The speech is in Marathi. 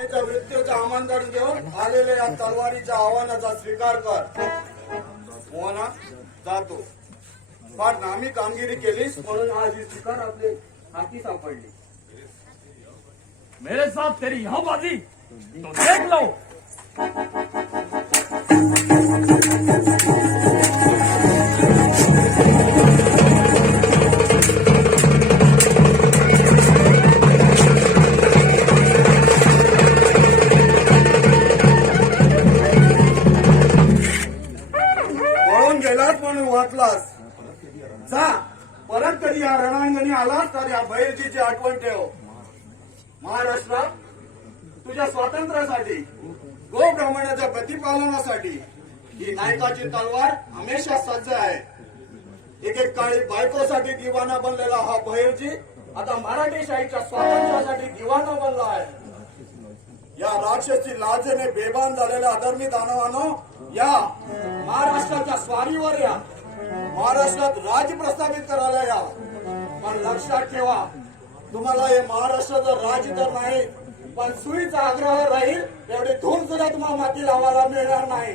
मृत्यूचं आमंत्रण घेऊन आलेल्या या तलवारीच्या आव्हानाचा स्वीकार कर. मोहना जातो. फार नामी कामगिरी केलीस म्हणून आज ही शिकार आपले हाती सापडली. मेरे साथ तेरी यह बाजी तो देख लो. पळून गेलास म्हणून वाचलास. जा परत कधी या रणांगणी आलास तर या भैरजीची आठवण ठेव. महाराष्ट्रात तुझ्या स्वातंत्र्यासाठी गोब्राह्मणाच्या प्रतिपालनासाठी ही नायकाची तलवार हमेशा सज्ज आहे. एक काळी बायकोसाठी दिवाना बनलेला हा भैरजी आता मराठी शाहीच्या स्वातंत्र्यासाठी दिवाना बनला आहे. या राक्षसी लाजेने बेभान झालेल्या अधर्मी दानवानो या महाराष्ट्राच्या स्वारीवर या. महाराष्ट्रात राज प्रस्थापित करायला या. पण लक्षात ठेवा तुम्हाला हे महाराष्ट्राचं राज तर नाही पण सुईचा आग्रह राहील एवढी धूम सुद्धा तुम्हाला माती लावायला मिळणार नाही.